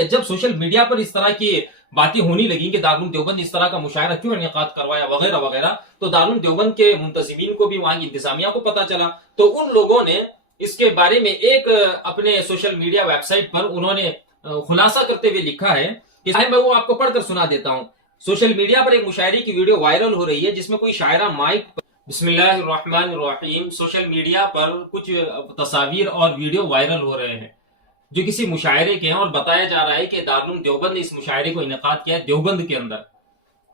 है। जब social media पर इस तरह की बातें होने लगी कि दारुल देवबंद इस तरह का मुशायरा क्यों इनेकाद करवाया वगैरह वगैरह, तो दारुल देवबंद के मुंतजिमीन को भी, वहां की इंतजामिया को पता चला, तो उन लोगों ने इसके बारे में एक अपने सोशल मीडिया वेबसाइट पर उन्होंने खुलासा करते हुए लिखा है कि मैं वो आपको पढ़कर सुना देता हूं। सोशल मीडिया पर एक मुशायरे की वीडियो वायरल हो रही है जिसमें कोई शायरा माइक पर, बिस्मिल्लाहिर्रहमानिर्रहीम, सोशल मीडिया पर कुछ तस्वीर और वीडियो वायरल हो रहे हैं जो किसी मुशायरे के हैं, और बताया जा रहा है कि दारुल देवबंद ने इस मुशायरे को इनेकाद किया है देवबंद के अंदर,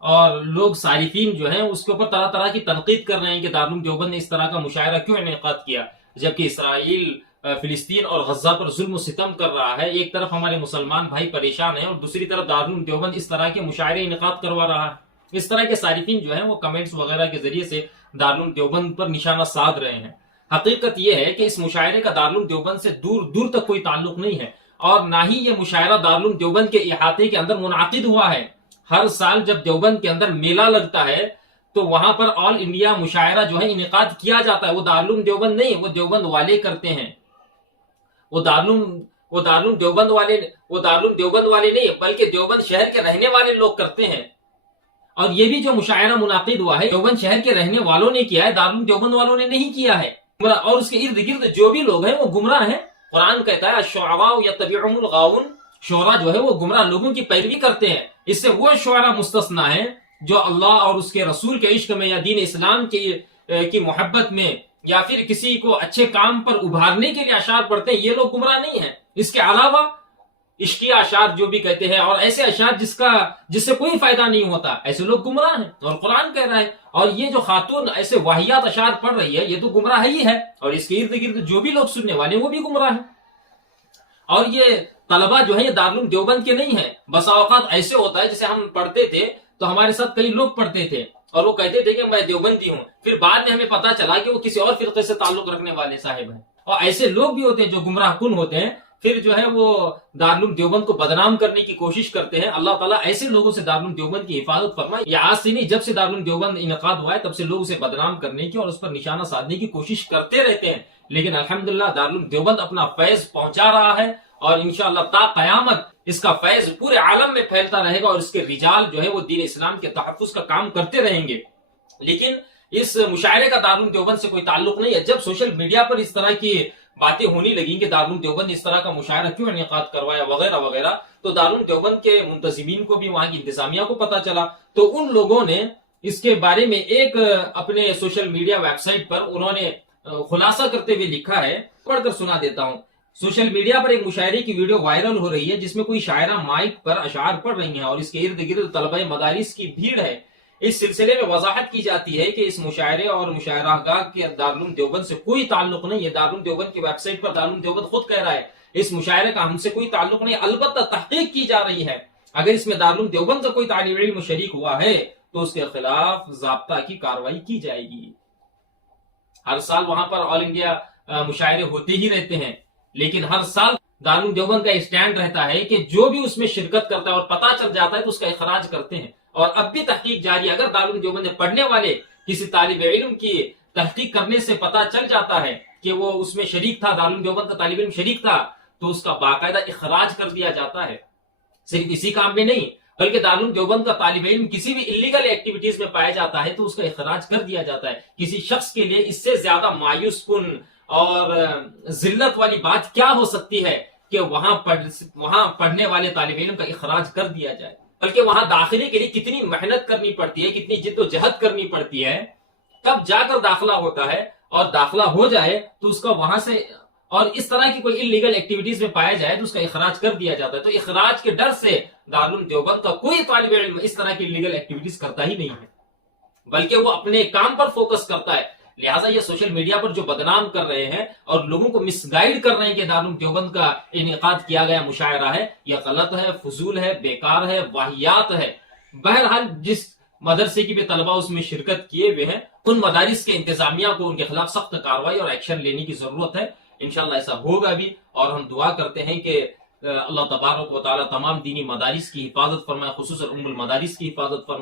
और लोग सारिफीन जो हैं उसके ऊपर तरह तरह की तनकीद कर रहे हैं कि दारुल देवबंद ने इस तरह का मुशायरा क्यों इनेकाद किया, जबकि इसराइल फिलिस्तीन और गजा पर जुल्म सितम कर रहा है। एक तरफ हमारे मुसलमान भाई परेशान हैं और दूसरी तरफ दारुल देवबंद इस तरह के मुशायरे इनेकाद करवा रहा है। इस तरह के सारिफीन जो हैं वो कमेंट्स वगैरह के जरिए से दारुल देवबंद पर निशाना साध रहे हैं। हकीकत यह है कि इस मुशायरे का दारुल देवबंद से दूर दूर तक कोई ताल्लुक नहीं है, और ना ही ये मुशायरा दारुल देवबंद के इहाते के अंदर मुनाकिद हुआ है। हर साल जब देवबंद के अंदर मेला लगता है तो वहां पर ऑल इंडिया मुशायरा जो है इनेकाद किया जाता है। वो दारुल देवबंद नहीं, वो देवबंद वाले करते हैं। वो दारुल देवबंद वाले नहीं, बल्कि देवबंद शहर के रहने वाले लोग करते हैं। और ये भी जो मुशायरा मुनाकिद हुआ है देवबंद शहर के रहने वालों ने किया है, दारुल देवबंद वालों ने नहीं किया है। और उसके इर्द गिर्द जो भी लोग हैं वो गुमराह हैं। कुरान कहता है शुअरा यत्तबिउहुमुल गावून, शुअरा जो है वो गुमराह लोगों की पैरवी करते हैं। इससे वो शुअरा मुस्तस्ना है जो अल्लाह और उसके रसूल के इश्क में या दीन इस्लाम की मोहब्बत में या फिर किसी को अच्छे काम पर उभारने के लिए अशार पढ़ते हैं, ये लोग गुमराह नहीं है। इसके अलावा इश्की अशार जो भी कहते हैं और ऐसे अशार जिससे कोई फायदा नहीं होता, ऐसे लोग गुमराह हैं। और कुरान कह रहा है, और ये जो खातून ऐसे वाहियात अशार पढ़ रही है ये तो गुमराह ही है, और इसके इर्द गिर्द जो भी लोग सुनने वाले वो भी गुमराह है। और ये तलबा जो है ये दारुल देवबंद के नहीं है। बसा औकात ऐसे होता है, जैसे हम पढ़ते थे तो हमारे साथ कई लोग पढ़ते थे और वो कहते थे कि मैं देवबंदी हूं, फिर बाद में हमें पता चला कि वो किसी और फिरके से ताल्लुक रखने वाले साहिब हैं। और ऐसे लोग भी होते हैं जो गुमराह कुन होते हैं, फिर जो है वो दारुल देवबंद को बदनाम करने की कोशिश करते हैं। अल्लाह ताला ऐसे लोगों से दारुल देवबंद की हिफाजत फरमाए। या आज से नहीं, जब से दारुल देवबंद इनेकाद हुआ है तब से लोग उसे बदनाम करने की और उस पर निशाना साधने की कोशिश करते रहते हैं, लेकिन अल्हम्दुलिल्लाह दारुल देवबंद अपना फैज पहुंचा रहा है, और इंशाअल्लाह ता कयामत इसका फैज पूरे आलम में फैलता रहेगा, और इसके रिजाल जो है वो दीन इस्लाम के तहफ्फुज का काम करते रहेंगे। लेकिन इस मुशायरे का दारुल देवबंद से कोई ताल्लुक नहीं है। जब सोशल मीडिया पर इस तरह की बातें होने लगी कि दारुल देवबंद इस तरह का मुशायरा क्यों इनेकाद करवाया वगैरह वगैरह, तो दारुल देवबंद के मुंतजिमीन को भी, वहां की इंतजामिया को पता चला, तो उन लोगों ने इसके बारे में एक अपने सोशल मीडिया वेबसाइट पर उन्होंने खुलासा करते हुए लिखा है, पढ़कर सुना देता हूं। सोशल मीडिया पर एक मुशायरे की वीडियो वायरल हो रही है जिसमें कोई शायरा माइक पर अशार पढ़ रही हैं और इसके इर्द गिर्द तलबा मदारिस की भीड़ है। इस सिलसिले में वजाहत की जाती है कि इस मुशायरे और मुशायरागाह के दारुल देवबंद से कोई ताल्लुक नहीं है। दारुल देवबंद की वेबसाइट पर दारुल देवबंद खुद कह रहा है इस मुशायरे का हमसे कोई ताल्लुक नहीं, अलबत्ता तहकीक की जा रही है। अगर इसमें दारुल देवबंद का कोई तालिब इल्म शरीक हुआ है तो उसके खिलाफ ज़ाब्ता की कार्रवाई की जाएगी। हर साल वहां पर ऑल इंडिया मुशायरे होते ही रहते हैं, लेकिन हर साल दारुल देवबंद का स्टैंड रहता है कि जो भी उसमें शिरकत करता है और पता चल जाता है तो उसका इखराज करते हैं। और अब भी तहकीक जारी, अगर दारुल देवबंद में पढ़ने वाले किसी तालिब इल्म की तहकीक करने से पता चल जाता है कि वो उसमें शरीक था, दारुल देवबंद का तालिब इल्म शरीक था, तो उसका बाकायदा इखराज कर दिया जाता है। सिर्फ इसी काम में नहीं, बल्कि दारुल देवबंद का तालिब इल्म किसी भी इलीगल एक्टिविटीज में पाया जाता है तो उसका इखराज कर दिया जाता है। किसी शख्स के लिए इससे ज्यादा मायूस कुन और जिल्लत वाली बात क्या हो सकती है कि वहां पढ़ने वाले तालिब इल्म का इखराज कर दिया जाए। बल्कि वहां दाखिले के लिए कितनी मेहनत करनी पड़ती है, कितनी जिद्दोजहद करनी पड़ती है, तब जाकर दाखिला होता है, और दाखिला हो जाए तो उसका वहां से, और इस तरह की कोई इलीगल एक्टिविटीज में पाया जाए तो उसका इखराज कर दिया जाता है। तो इखराज के डर से दारुल देवबंद का कोई तालिब इल्म इस तरह की इलीगल एक्टिविटीज करता ही नहीं है, बल्कि वो अपने काम पर फोकस करता है। लिहाजा ये सोशल मीडिया पर जो बदनाम कर रहे हैं और लोगों को मिसगाइड कर रहे हैं कि दारुल देवबंद का इनेकाद किया गया मुशायरा है, यह गलत है, फजूल है, बेकार है, वाहियात है। बहरहाल जिस मदरसे की भी तलबा उसमें शिरकत किए हुए हैं, उन मदारिस के इंतजामिया को उनके खिलाफ सख्त कार्रवाई और एक्शन लेने की जरूरत है। इंशाअल्लाह ऐसा होगा भी, और हम दुआ करते हैं कि अल्लाह तबारक व तआला तमाम दीनी मदारिस की हिफाजत फरमाए, खुसूसन उम्मुल मदारिस की हिफाजत फरमाए।